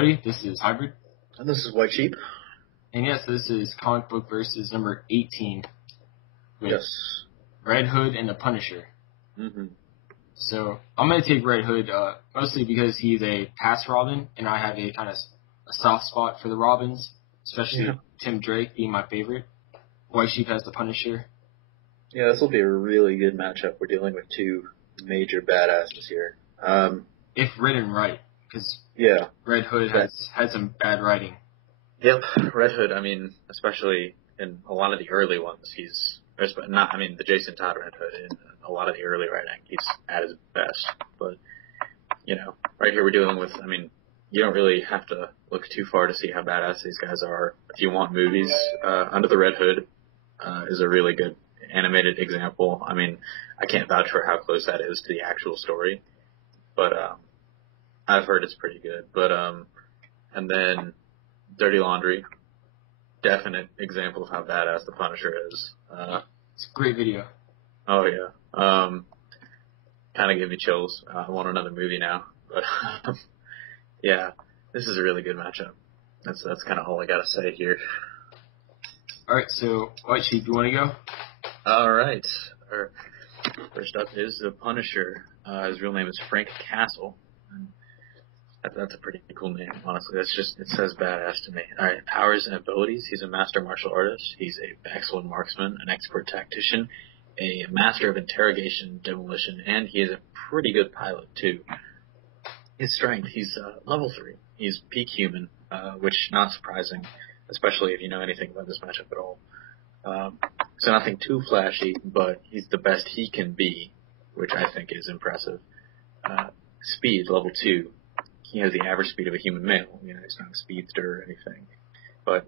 everybody. This is Hybrid. And this is White Sheep. And yes, this is Comic Book Versus number 18 with Yes. Red Hood and the Punisher. Mm-hmm. So I'm going to take Red Hood mostly because he's a past Robin, and I have a kind of a soft spot for the Robins, especially Tim Drake being my favorite. White Sheep has the Punisher. Yeah, this will be a really good matchup. We're dealing with two major badasses here. If written right, because Red Hood has had some bad writing. Yep, Red Hood, I mean, especially in a lot of the early ones, the Jason Todd Red Hood, in a lot of the early writing, he's at his best. But, right here we're dealing with, you don't really have to look too far to see how badass these guys are. If you want movies, Under the Red Hood is a really good animated example. I mean, I can't vouch for how close that is to the actual story, but I've heard it's pretty good. But and then Dirty Laundry, definite example of how badass the Punisher is. It's a great video. Oh yeah, kind of gave me chills. I want another movie now, but yeah, this is a really good matchup. That's kind of all I gotta say here. All right, so White Sheep, you want to go? All right. First up is the Punisher. His real name is Frank Castle. That's a pretty cool name, honestly. It says badass to me. All right, powers and abilities. He's a master martial artist. He's an excellent marksman, an expert tactician, a master of interrogation, demolition, and he is a pretty good pilot, too. His strength, he's level 3. He's peak human, which not surprising, especially if you know anything about this matchup at all. So nothing too flashy, but he's the best he can be, which I think is impressive. Speed, level 2. He has the average speed of a human male. He's not a speedster or anything. But,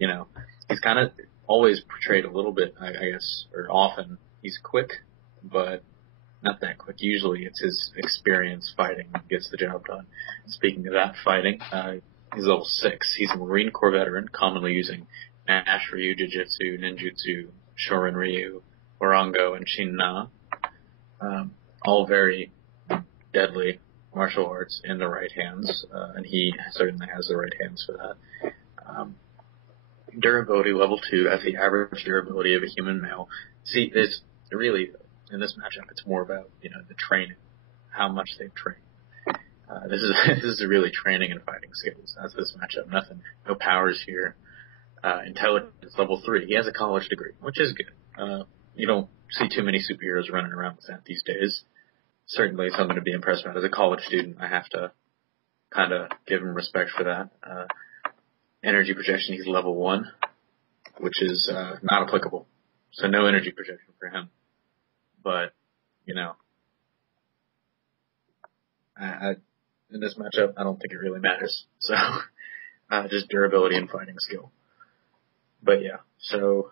he's kind of always portrayed a little bit, I guess, or often. He's quick, but not that quick. Usually it's his experience fighting that gets the job done. Speaking of that fighting, he's level 6. He's a Marine Corps veteran, commonly using Nash Ryu, Jiu-Jitsu, Ninjutsu, Shorin Ryu, Orango, and Shin-Na. All very deadly martial arts in the right hands, and he certainly has the right hands for that. Durability level 2 as the average durability of a human male. See, it's really, in this matchup, it's more about, the training, how much they've trained. This is really training and fighting skills. That's this matchup. No powers here. Intelligence level 3. He has a college degree, which is good. You don't see too many superheroes running around with that these days. Certainly something to be impressed about. As a college student, I have to kind of give him respect for that. Energy projection, he's level 1, which is not applicable. So no energy projection for him. But, in this matchup, I don't think it really matters. So just durability and fighting skill. But yeah, so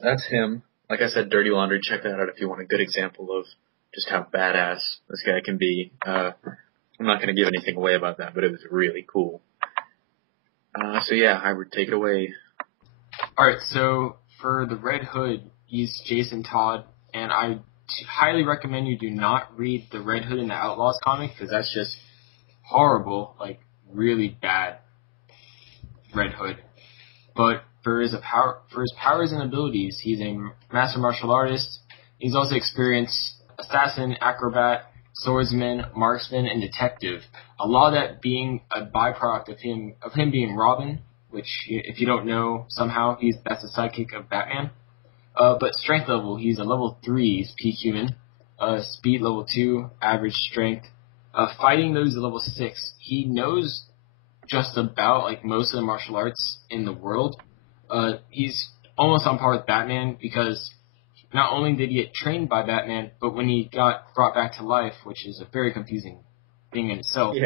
that's him. Like I said, Dirty Laundry, check that out if you want a good example of just how badass this guy can be. I'm not going to give anything away about that, but it was really cool. So yeah, Hybrid, take it away. Alright, so for the Red Hood, he's Jason Todd, and I highly recommend you do not read the Red Hood and the Outlaws comic, because that's just horrible, like really bad Red Hood. But for his powers and abilities, he's a master martial artist. He's also experienced assassin, acrobat, swordsman, marksman, and detective. A lot of that being a byproduct of him being Robin, which, if you don't know, somehow that's the sidekick of Batman. But strength level, he's a level 3, he's peak human. Speed level 2, average strength. Fighting those at level 6. He knows just about like most of the martial arts in the world. He's almost on par with Batman because not only did he get trained by Batman, but when he got brought back to life, which is a very confusing thing in itself,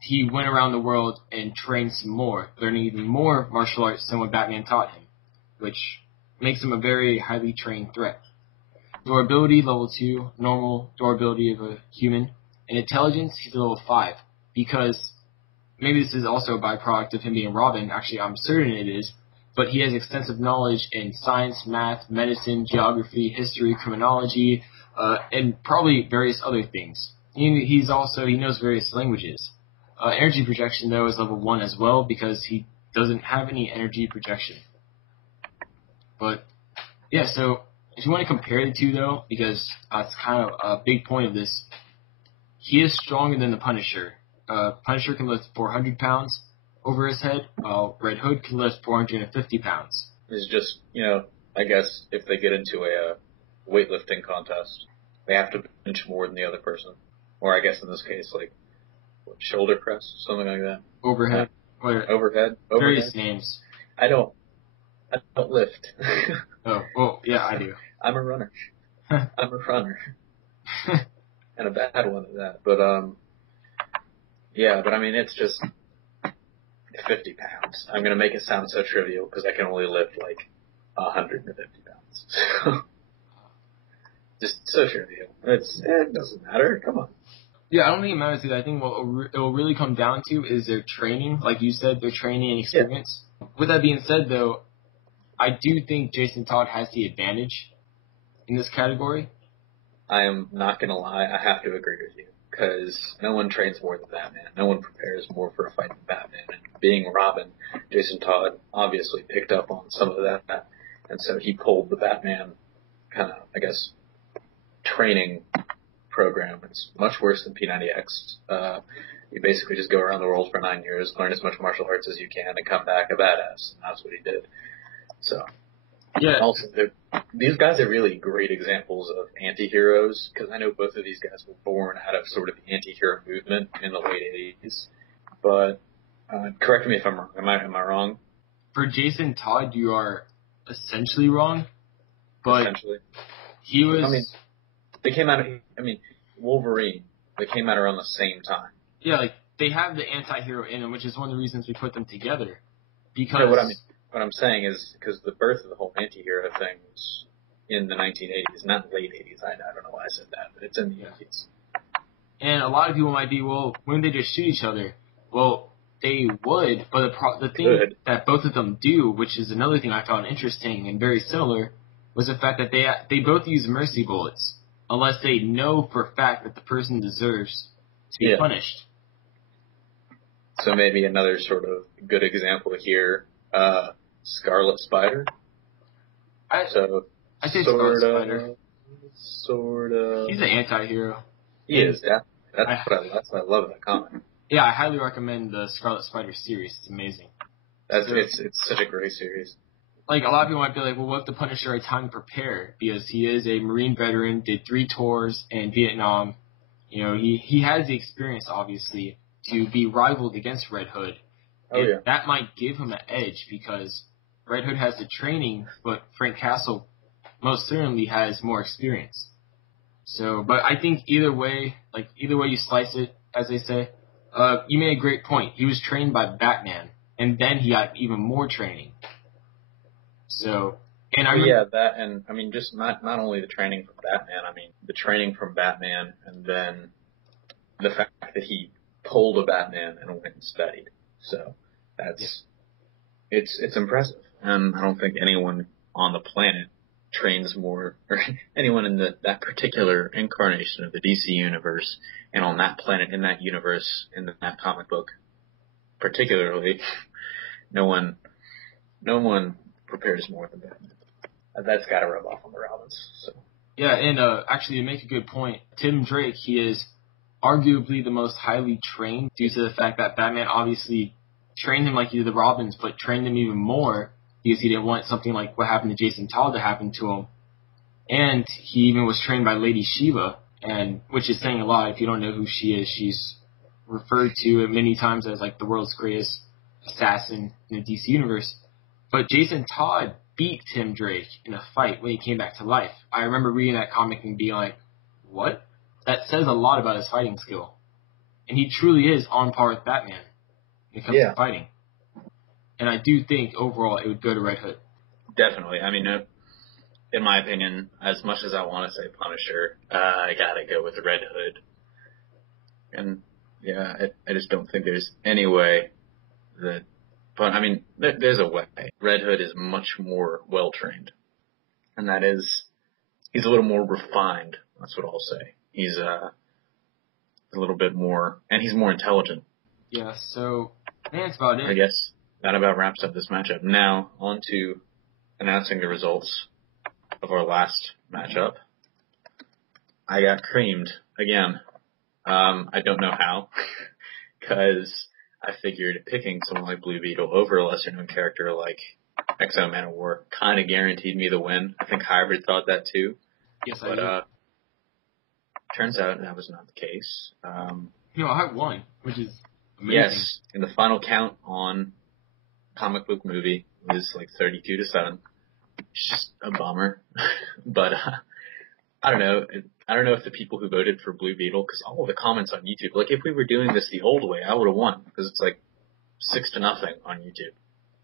he went around the world and trained some more, learning even more martial arts than what Batman taught him, which makes him a very highly trained threat. Durability, level 2, normal durability of a human. And intelligence, he's a level 5, because maybe this is also a byproduct of him being Robin, actually I'm certain it is, but he has extensive knowledge in science, math, medicine, geography, history, criminology, and probably various other things. He knows various languages. Energy projection, though, is level 1 as well because he doesn't have any energy projection. But, yeah, so if you want to compare the two, though, because it's kind of a big point of this, he is stronger than the Punisher. Punisher can lift 400 pounds over his head, while Red Hood can lift 450 pounds. It's just, I guess if they get into a weightlifting contest, they have to bench more than the other person. Or I guess in this case, like, shoulder press, something like that. Overhead. Overhead. Various names. I don't lift. Oh, well, yeah, I do. I'm a runner. I'm a runner. And a bad one at that. But, but I mean, it's just 50 pounds. I'm going to make it sound so trivial because I can only lift like 150 pounds. Just so trivial. It doesn't matter. Come on. Yeah, I don't think it matters either. I think what it will really come down to is their training. Like you said, their training and experience. Yeah. With that being said, though, I do think Jason Todd has the advantage in this category. I am not going to lie. I have to agree with you because no one trains more than Batman. No one prepares more for a fight than Batman. And being Robin, Jason Todd obviously picked up on some of that. And so he pulled the Batman kind of, I guess, training program. It's much worse than P90X. You basically just go around the world for 9 years, learn as much martial arts as you can, and come back a badass. And that's what he did. So, yeah. Also, these guys are really great examples of anti-heroes, because I know both of these guys were born out of sort of the anti-hero movement in the late 80s. But, correct me if I'm wrong. Am I wrong? For Jason Todd, you are essentially wrong. But essentially. He was... I mean, they came out, Wolverine, they came out around the same time. Yeah, like, they have the anti-hero in them, which is one of the reasons we put them together. Because... No, what I'm saying is, because the birth of the whole anti-hero thing was in the 1980s, not late 80s. I don't know why I said that, but it's in the 80s. And a lot of people might be, well, wouldn't they just shoot each other? Well, they would, but the thing that both of them do, which is another thing I found interesting and very similar, was the fact that they both use mercy bullets, unless they know for a fact that the person deserves to be punished. So maybe another sort of good example here, Scarlet Spider. I say Scarlet Spider. Sort of. He's an anti-hero. He is. That's what I love about that comic. Yeah, I highly recommend the Scarlet Spider series. It's amazing. It's such a great series. Like, a lot of people might be like, well, what if the Punisher had time to prepare? Because he is a Marine veteran, did 3 tours in Vietnam. You know, he has the experience, obviously, to be rivaled against Red Hood. And that might give him an edge because Red Hood has the training, but Frank Castle most certainly has more experience. So, but I think either way you slice it, as they say, you made a great point. He was trained by Batman, and then he got even more training. So, and I remember, that, and I mean, just not only the training from Batman. I mean, the training from Batman, and then the fact that he pulled a Batman and went and studied. So it's impressive, and I don't think anyone on the planet trains more, or anyone in that particular incarnation of the DC universe, and on that planet, in that universe, in that comic book, particularly, no one prepares more than Batman. That's got to rub off on the Robins. So. Yeah, and actually, to make a good point, Tim Drake, he is arguably the most highly trained due to the fact that Batman obviously trained him like he did the Robins, but trained him even more because he didn't want something like what happened to Jason Todd to happen to him. And he even was trained by Lady Shiva, and which is saying a lot. If you don't know who she is, she's referred to many times as like the world's greatest assassin in the DC universe. But Jason Todd beat Tim Drake in a fight when he came back to life. I remember reading that comic and being like, what? That says a lot about his fighting skill. And he truly is on par with Batman when it comes to fighting. And I do think overall it would go to Red Hood. Definitely. I mean, in my opinion, as much as I want to say Punisher, I gotta go with Red Hood. And I just don't think there's any way that. But I mean, there's a way. Red Hood is much more well trained, and that is, he's a little more refined. That's what I'll say. He's a little bit more, and he's more intelligent. Yeah, so that's about it. I guess that about wraps up this matchup. Now, on to announcing the results of our last matchup. I got creamed again. I don't know how, because I figured picking someone like Blue Beetle over a lesser-known character like Exo Man of War kind of guaranteed me the win. I think Hybrid thought that too. Yes, I But do. turns out that was not the case. I won, which is amazing. Yes, and the final count on comic book movie was like 32-7. It's just a bummer. But I don't know. I don't know if the people who voted for Blue Beetle, because all of the comments on YouTube, like if we were doing this the old way, I would have won, because it's like 6-0 on YouTube.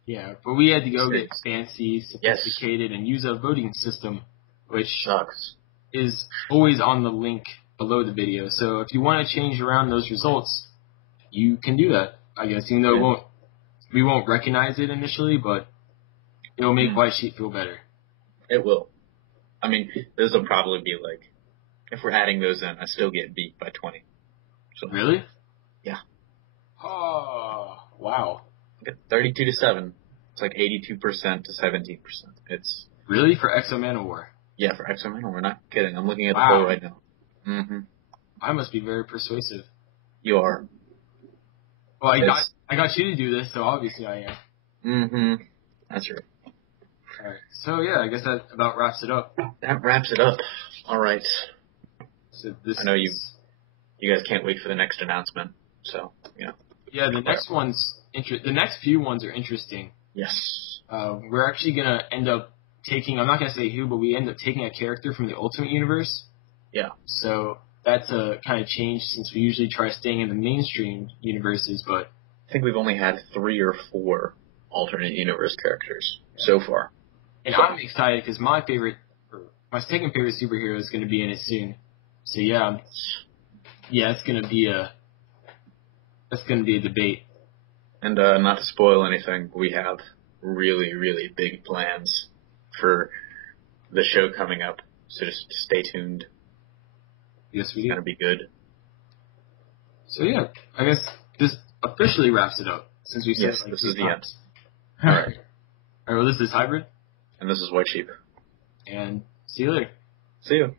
Yeah, but we had to go get fancy, sophisticated, Yes. and use a voting system, which Sucks. is always on the link below the video. So if you want to change around those results, you can do that, I guess, even though we won't recognize it initially, but it'll make White Sheep feel better. It will. I mean, those will probably be like, if we're adding those in, I still get beat by 20. So, Really? Yeah. Oh, wow. 32-7. It's like 82% to 17%. It's really for Exo Man of War. Yeah, for Exo Man. We're not kidding. I'm looking at the Wow. poll right now. Mm-hmm. I must be very persuasive. You are. Well, I got you to do this, so obviously I am. Mm-hmm. That's right. All right. So yeah, I guess that about wraps it up. That wraps it up. All right. So this I know you guys can't wait for the next announcement. So Yeah, the next the next few ones are interesting. Yes. We're actually gonna end up taking. I'm not gonna say who, but we end up taking a character from the Ultimate Universe. Yeah. So that's a kind of change since we usually try staying in the mainstream universes, but I think we've only had 3 or 4 alternate universe characters so far. And I'm excited because my second favorite superhero is going to be in it soon. So yeah, it's going to be a debate. And not to spoil anything, we have really, really big plans for the show coming up. So just stay tuned. Yes, we do. It's going to be good. So yeah, I guess this officially wraps it up since we said Yes, it like this 3 is the times. end. All right. All right. Well, this is Hybrid. And this is White Sheep. And see you later. See you.